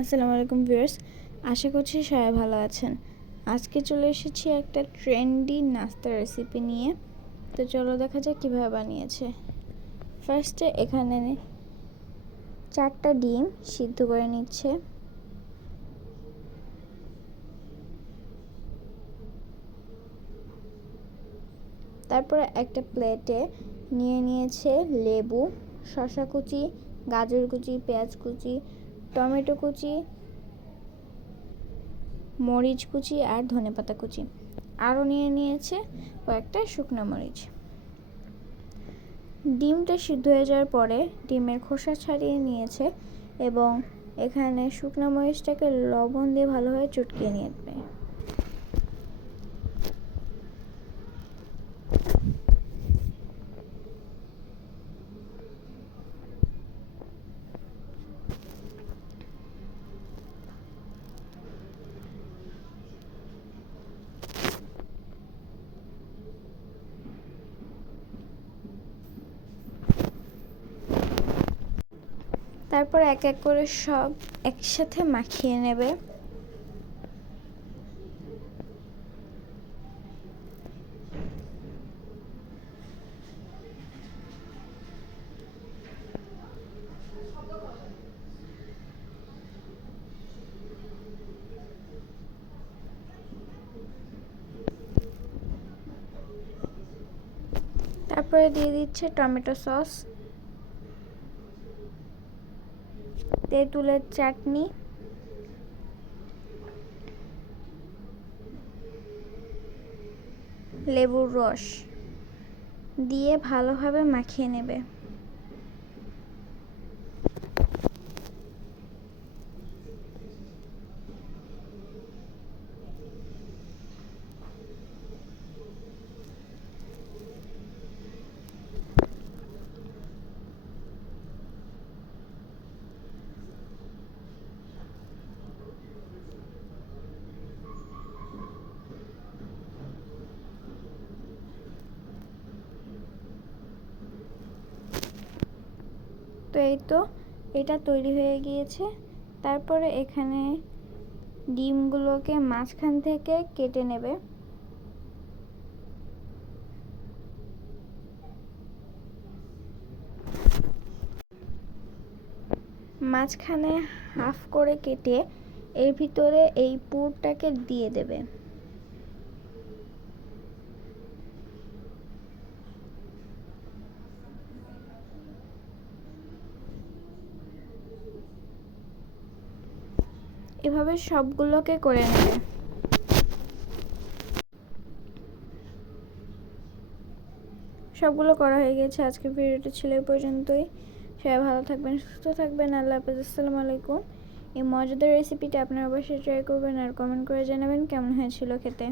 আসসালামু আলাইকুম ভিউয়ার্স, আশা করছি সবাই ভালো আছেন। আজকে চলে এসেছি একটা ট্রেন্ডি নাস্তার রেসিপি নিয়ে। তো চলো দেখা যাক কীভাবে বানিয়েছে। ফার্স্টে এখানে চারটা ডিম সিদ্ধ করে নিচ্ছে। তারপরে একটা প্লেটে নিয়ে নিয়েছে লেবু, শসা কুচি, গাজর কুচি, পেঁয়াজ কুচি টমেটো কুচি, মরিচ কুচি আর ধনেপাতা কুচি। আরও নিয়ে নিয়েছে কয়েকটা শুকনো মরিচ। ডিমটা সিদ্ধ হয়ে যাওয়ার পরে ডিমের খোসা ছাড়িয়ে নিয়েছে এবং এখানে শুকনো মরিচটাকে লবণ দিয়ে ভালোভাবে চটকিয়ে নিয়ে তারপর এক এক করে সব একসাথে মাখিয়ে নেবে। তারপরে দিয়ে দিচ্ছে টমেটো সস। তেঁতুলের চাটনি। লেবুর রস দিয়ে ভালোভাবে মাখিয়ে নেবে। তো এই তো, এটা তৈরি হয়ে গিয়েছে। তারপরে এখানে ডিমগুলোকে মাঝখান থেকে কেটে নেবে। মাঝখানে হাফ করে কেটে এর ভিতরে এই পুরটাকে দিয়ে দেবে। এভাবে সবগুলোকে করে নেবে। সবগুলো করা হয়ে গেছে। আজকে ভিডিওটা ছিল এই পর্যন্তই। সবাই ভালো থাকবেন, সুস্থ থাকবেন। আল্লাহ হাফেজ। আসসালামু আলাইকুম। এই মজাদার রেসিপিটা আপনারা অবশ্যই ট্রাই করবেন আর কমেন্ট করে জানাবেন কেমন হয়েছিল খেতে।